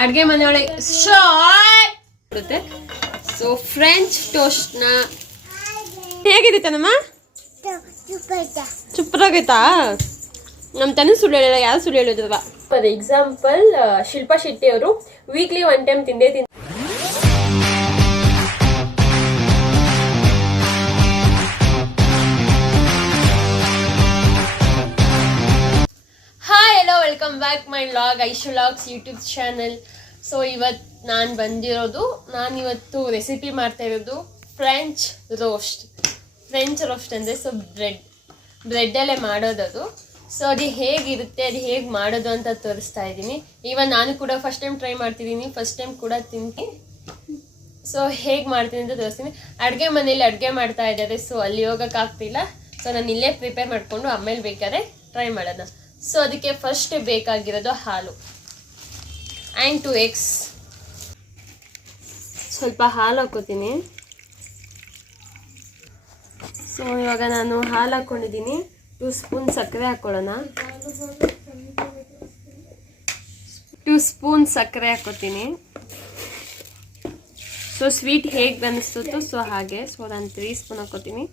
ಅಡುಗೆ ಮನೆಯೊಳಗೆ ಬರುತ್ತೆ. ಸೊ ಫ್ರೆಂಚ್ ಟೋಸ್ಟ್ನ ಹೇಗಿದೆ ತನಮ್ಮ? ಸೂಪರಾಗೈತಾ? ನಮ್ಮ ತನ ಸುಳ್ಳು ಹೇಳಲ್ಲ, ಯಾರು ಸುಳ್ಳು ಹೇಳೋದಲ್ವಾ. ಫಾರ್ ಎಕ್ಸಾಂಪಲ್ ಶಿಲ್ಪಾ ಶೆಟ್ಟಿ ಅವರು ವೀಕ್ಲಿ 1 ಟೈಮ್ ತಿಂದೇ welcome back my vlog Aishu vlogs YouTube channel. So ಇವತ್ತು ನಾನು ಇವತ್ತು ರೆಸಿಪಿ ಮಾಡ್ತಾ ಇರೋದು ಫ್ರೆಂಚ್ ರೋಸ್ಟ್ ಅಂದರೆ ಸೊ ಬ್ರೆಡ್ಡಲ್ಲೇ ಮಾಡೋದದು. ಸೊ ಅದು ಹೇಗಿರುತ್ತೆ, ಅದು ಹೇಗೆ ಮಾಡೋದು ಅಂತ ತೋರಿಸ್ತಾ ಇದ್ದೀನಿ. ಇವನ್ ನಾನು ಕೂಡ ಫಸ್ಟ್ ಟೈಮ್ ಟ್ರೈ ಮಾಡ್ತಿದ್ದೀನಿ, ಫಸ್ಟ್ ಟೈಮ್ ಕೂಡ ತಿಂತೀನಿ. ಸೊ ಹೇಗೆ ಮಾಡ್ತೀನಿ ಅಂತ ತೋರಿಸ್ತೀನಿ. ಅಡುಗೆ ಮನೇಲಿ ಅಡುಗೆ ಮಾಡ್ತಾ ಇದ್ದಾರೆ, ಸೊ ಅಲ್ಲಿ ಹೋಗೋಕ್ಕಾಗ್ತಿಲ್ಲ. ಸೊ ನಾನು ಇಲ್ಲೇ ಪ್ರಿಪೇರ್ ಮಾಡಿಕೊಂಡು ಆಮೇಲೆ ಬೇಕಾದ್ರೆ ಟ್ರೈ ಮಾಡೋಣ. ಸೊ ಅದಕ್ಕೆ ಫಸ್ಟ್ ಬೇಕಾಗಿರೋದು ಹಾಲು ಆ್ಯಂಡ್ 2 eggs. ಸ್ವಲ್ಪ ಹಾಲು ಹಾಕೋತೀನಿ. ಸೊ ಇವಾಗ ನಾನು ಹಾಲು ಹಾಕ್ಕೊಂಡಿದ್ದೀನಿ. 2 ಸ್ಪೂನ್ ಸಕ್ಕರೆ ಹಾಕ್ಕೊಳ್ಳೋಣ. 2 ಸ್ಪೂನ್ ಸಕ್ಕರೆ ಹಾಕೋತೀನಿ. ಸೊ ಸ್ವೀಟ್ ಹೇಗೆ ಅನಿಸ್ತು ಸೊ ಹಾಗೆ. ಸೊ ನಾನು 3 ಸ್ಪೂನ್ ಹಾಕೋತೀನಿ.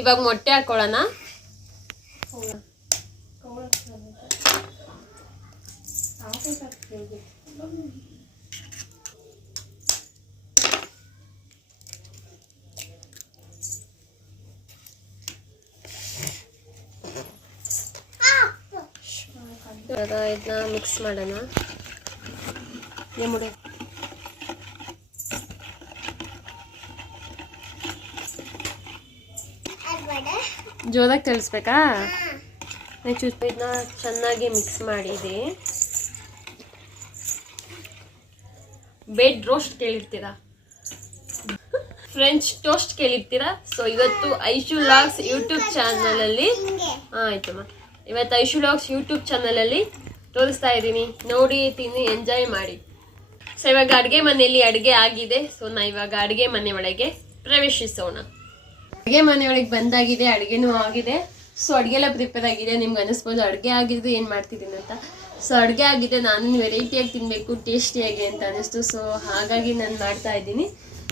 ಇವಾಗ ಮೊಟ್ಟೆ ಹಾಕೊಳ್ಳೋಣ. ಇದನ್ನ ಮಿಕ್ಸ್ ಮಾಡೋಣ. ಜೋರಾಗಿ ತಿಳಿಸ್ಬೇಕಾ? ಇದನ್ನ ಚೆನ್ನಾಗಿ ಮಿಕ್ಸ್ ಮಾಡಿದೆ. ಬೆಡ್ ರೋಸ್ಟ್ ಕೇಳಿರ್ತೀರಾ, ಫ್ರೆಂಚ್ ಟೋಸ್ಟ್ ಕೇಳಿರ್ತೀರಾ. ಸೊ ಇವತ್ತು ಐಶು ವ್ಲಾಗ್ಸ್ ಯೂಟ್ಯೂಬ್ ಚಾನಲಲ್ಲಿ ಆಯ್ತಮ್ಮ, ಇವತ್ತು ಐಶು ವ್ಲಾಗ್ಸ್ ಯೂಟ್ಯೂಬ್ ಚಾನಲಲ್ಲಿ ತೋರಿಸ್ತಾ ಇದ್ದೀನಿ. ನೋಡಿ, ತಿನ್ನಿ, ಎಂಜಾಯ್ ಮಾಡಿ. ಸೊ ಇವಾಗ ಅಡುಗೆ ಮನೆಯಲ್ಲಿ ಅಡುಗೆ ಆಗಿದೆ. ಸೊ ನಾ ಇವಾಗ ಅಡುಗೆ ಮನೆ ಒಳಗೆ ಪ್ರವೇಶಿಸೋಣ. ಅಡುಗೆ ಮನೆಯೊಳಗೆ ಬಂದಾಗಿದೆ, ಅಡುಗೆನೂ ಆಗಿದೆ. ಸೊ ಅಡುಗೆ ಎಲ್ಲ ಪ್ರಿಪೇರ್ ಆಗಿದೆ. ನಿಮ್ಗೆ ಅನಿಸ್ಬೋದು ಅಡುಗೆ ಆಗಿದ್ದು ಏನು ಮಾಡ್ತಿದ್ದೀನಿ ಅಂತ. ಸೊ ಅಡುಗೆ ಆಗಿದೆ, ನಾನು ವೆರೈಟಿಯಾಗಿ ತಿನ್ನಬೇಕು, ಟೇಸ್ಟಿಯಾಗಿ ಅಂತ ಅನ್ನಿಸ್ತು. ಸೊ ಹಾಗಾಗಿ ನಾನು ಮಾಡ್ತಾ ಇದ್ದೀನಿ.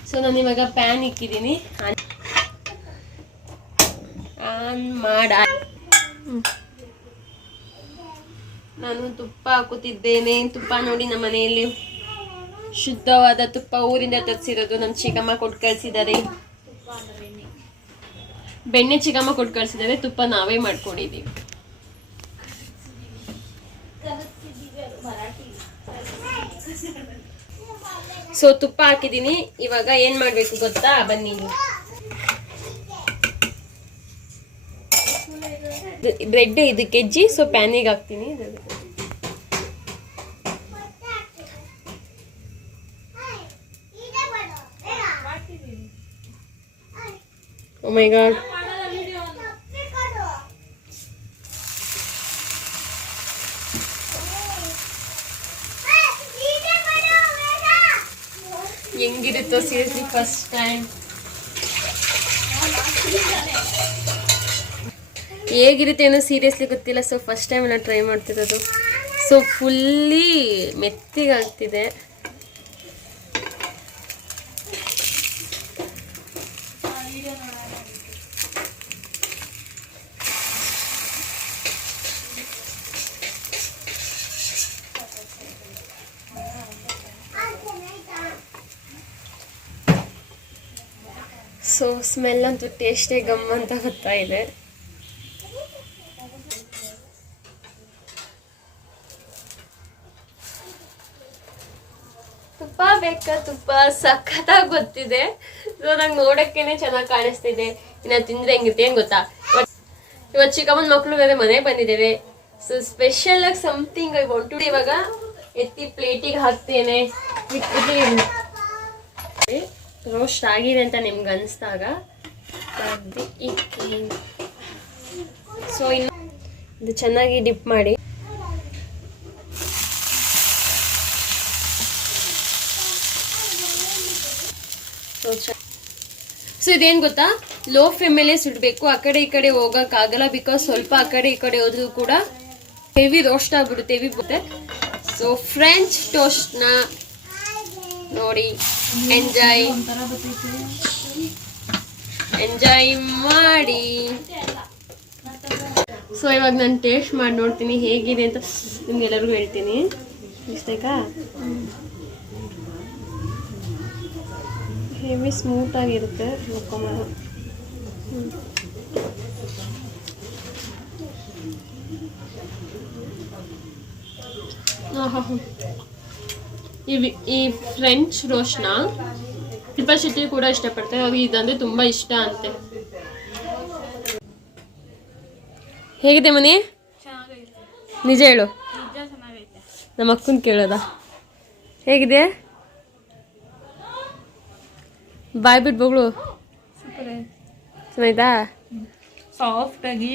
ಸೊ ನಾನು ಇವಾಗ ಪ್ಯಾನ್ ಇಕ್ಕಿದ್ದೀನಿ. ನಾನು ತುಪ್ಪ ಹಾಕುತ್ತಿದ್ದೇನೆ. ತುಪ್ಪ ನೋಡಿ, ನಮ್ಮ ಮನೆಯಲ್ಲಿ ಶುದ್ಧವಾದ ತುಪ್ಪ, ಊರಿಂದ ತರಿಸಿರೋದು. ನಮ್ಮ ಚಿಕ್ಕಮ್ಮ ಕೊಟ್ಟು ಕಳಿಸಿದ್ದಾರೆ. ಬೆಣ್ಣೆ ಚಿಕ್ಕಮ್ಮ ಕೊಟ್ಟು ಕಳಿಸಿದ್ದಾರೆ, ತುಪ್ಪ ನಾವೇ ಮಾಡ್ಕೊಂಡಿದ್ದೀವಿ. ಸೊ ತುಪ್ಪ ಹಾಕಿದ್ದೀನಿ. ಇವಾಗ ಏನ್ ಮಾಡ್ಬೇಕು ಗೊತ್ತಾ? ಬನ್ನಿ, ಬ್ರೆಡ್ ಇದು ಕೆಜ್ಜಿ. ಸೊ ಪ್ಯಾನಿಗೆ ಹಾಕ್ತೀನಿ. Oh my god. ಹೆಂಗಿರುತ್ತೋ ಸೀರಿಯಸ್ಲಿ ಫಸ್ಟ್ ಟೈಮ್. ಹೇಗಿರುತ್ತೆ ಏನೋ ಸೀರಿಯಸ್ಲಿ ಗೊತ್ತಿಲ್ಲ. ಸೊ ಫಸ್ಟ್ ಟೈಮ್ ಎಲ್ಲ ಟ್ರೈ ಮಾಡ್ತಿರೋದು. ಸೊ ಫುಲ್ಲಿ ಮೆತ್ತಿಗಾಗ್ತಿದೆ. ಸೊ ಸ್ಮೆಲ್ ಅಂತೂ ಟೇಸ್ಟೇ ಗಮ್ ಅಂತ ಬರ್ತಾ ಇದೆ. ತುಪ್ಪ ಬೇಕಾ? ತುಪ್ಪ ಸಖತ್ತಾಗಿ ಗೊತ್ತಿದೆ. ಸೊ ನಂಗೆ ನೋಡೋಕ್ಕೇನೆ ಚೆನ್ನಾಗಿ ಕಾಣಿಸ್ತಿದೆ. ಇನ್ನು ತಿಂದ್ರೆ ಹೆಂಗಿರುತ್ತೆ ಏನು ಗೊತ್ತಾ? ಇವತ್ತು ಚಿಕ್ಕಮ್ಮನ ಮಕ್ಕಳು ಬೇರೆ ಮನೆಗೆ ಬಂದಿದ್ದೇವೆ. ಸೊ ಸ್ಪೆಷಲ್ ಆಗಿ ಸಮಥಿಂಗ್ ಐ ವಾಂಟ್ ಟು. ಇವಾಗ ಎತ್ತಿ ಪ್ಲೇಟಿಗೆ ಹಾಕ್ತೇನೆ. ರೋಸ್ಟ್ ಆಗಿದೆ ಅಂತ ನಿಮ್ಗೆ ಅನಿಸ್ದಾಗ ಸೊ ಇನ್ನು ಇದು ಚೆನ್ನಾಗಿ ಡಿಪ್ ಮಾಡಿ. ಸೊ ಇದೇನು ಗೊತ್ತಾ, ಲೋ ಫ್ಲೇಮಲ್ಲೇ ಸುಡಬೇಕು. ಆ ಕಡೆ ಈ ಕಡೆ ಹೋಗಕ್ಕಾಗಲ್ಲ, ಬಿಕಾಸ್ ಸ್ವಲ್ಪ ಆ ಕಡೆ ಈ ಕಡೆ ಹೋದ್ರೂ ಕೂಡ ಹೆವಿ ರೋಸ್ಟ್ ಆಗ್ಬಿಡುತ್ತೆ, ಹೆವಿ ಬರುತ್ತೆ. ಸೊ ಫ್ರೆಂಚ್ ಟೋಸ್ಟ್ನ ನೋಡಿ ಎಂಜಾಯ್ ಮಾಡಿ. ಸೊ ಇವಾಗ ನಾನು ಟೇಸ್ಟ್ ಮಾಡಿ ನೋಡ್ತೀನಿ ಹೇಗಿದೆ ಅಂತ ನಿಮ್ಗೆಲ್ಲರಿಗೂ ಹೇಳ್ತೀನಿ. ಇಷ್ಟ ಆಯ್ತಾ? ಹೆವಿ ಸ್ಮೂತ್ ಆಗಿರುತ್ತೆ. ಈ ಫ್ರೆಂಚ್ ರೋಸ್ಟ್ನ ಶಿಲ್ಪಾ ಶೆಟ್ಟಿ ಕೂಡ ಇಷ್ಟಪಡ್ತಾರೆ. ಅವ್ರಿಗೆ ಇದಂದ್ರೆ ತುಂಬಾ ಇಷ್ಟ ಅಂತೆ. ಹೇಗಿದೆ ಮನೆ? ನಿಜ ಹೇಳು, ನಮ್ಮ ಅಕ್ಕನ ಕೇಳೋದ ಹೇಗಿದೆ? ಬಾಯ್ ಬಿಟ್ಟು ಬಗಳು ಚೆನ್ನಾಯ್ತಾ? ಸಾಫ್ಟ್ ಆಗಿ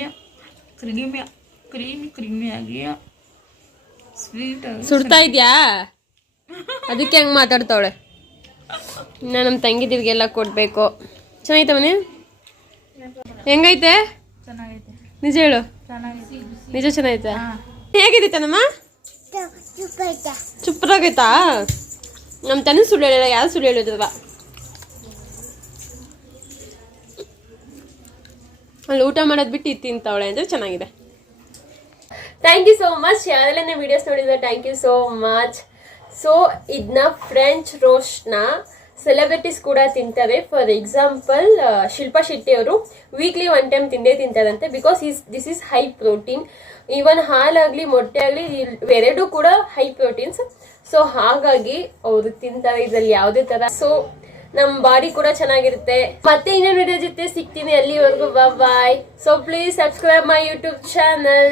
ಕ್ರೀಮಿ ಆಗಿ ಸ್ವೀಟ್ ಸುಡ್ತಾ ಇದ್ಯಾ? ಅದಕ್ಕೆ ಹೆಂಗೆ ಮಾತಾಡ್ತಾವಳೆ. ಇನ್ನು ನಮ್ಮ ತಂಗಿದಿರಿಗೆಲ್ಲ ಕೊಡಬೇಕು. ಚೆನ್ನಾಯ್ತಾ ಮನೆ? ಹೆಂಗೈತೆ? ಚೆನ್ನಾಗೈತೆ. ನಿಜ ಹೇಳು, ನಿಜ ಚೆನ್ನಾಯ್ತಾ? ಹೇಗಿದೆ ತನಮ್ಮ? ಸೂಪರಾಗೈತಾ? ನಮ್ಮ ತನ ಸುಳ್ಳು ಹೇಳಲ್ಲ, ಯಾರು ಸುಳ್ಳು ಹೇಳಿದ್ರಲ್ಲ. ಅಲ್ಲಿ ಊಟ ಮಾಡೋದು ಬಿಟ್ಟು ಇದು ತಿಂತಾವಳೆ ಅಂದರೆ ಚೆನ್ನಾಗಿದೆ. Thank you so much. ಯಾರೆಲ್ಲ ವಿಡಿಯೋಸ್ ನೋಡಿದ್ರೆ thank you so much. So ಇದನ್ನ ಫ್ರೆಂಚ್ ರೋಸ್ಟ್ನ ಸೆಲೆಬ್ರಿಟೀಸ್ ಕೂಡ ತಿಂತಾರೆ. ಫಾರ್ ಎಕ್ಸಾಂಪಲ್ ಶಿಲ್ಪಾ ಶೆಟ್ಟಿ ಅವರು ವೀಕ್ಲಿ 1 ಟೈಮ್ ತಿಂದೇ ತಿಂತಾರಂತೆ. Because this is high protein. Even ಹಾಲಾಗಲಿ ಮೊಟ್ಟೆ ಆಗಲಿ ಇವೆರಡೂ ಕೂಡ ಹೈ ಪ್ರೋಟೀನ್ಸ್. ಸೊ ಹಾಗಾಗಿ ಅವರು ತಿಂತಾರೆ ಇದರಲ್ಲಿ ಯಾವುದೇ ತರ. ಸೊ ನಮ್ಮ ಬಾಡಿ ಕೂಡ ಚೆನ್ನಾಗಿರುತ್ತೆ. ಮತ್ತೆ ಇನ್ನೊಂದು ವಿಡಿಯೋ ಜೊತೆ ಸಿಗ್ತೀನಿ. ಅಲ್ಲಿವರೆಗೂ bye. So please subscribe my YouTube channel.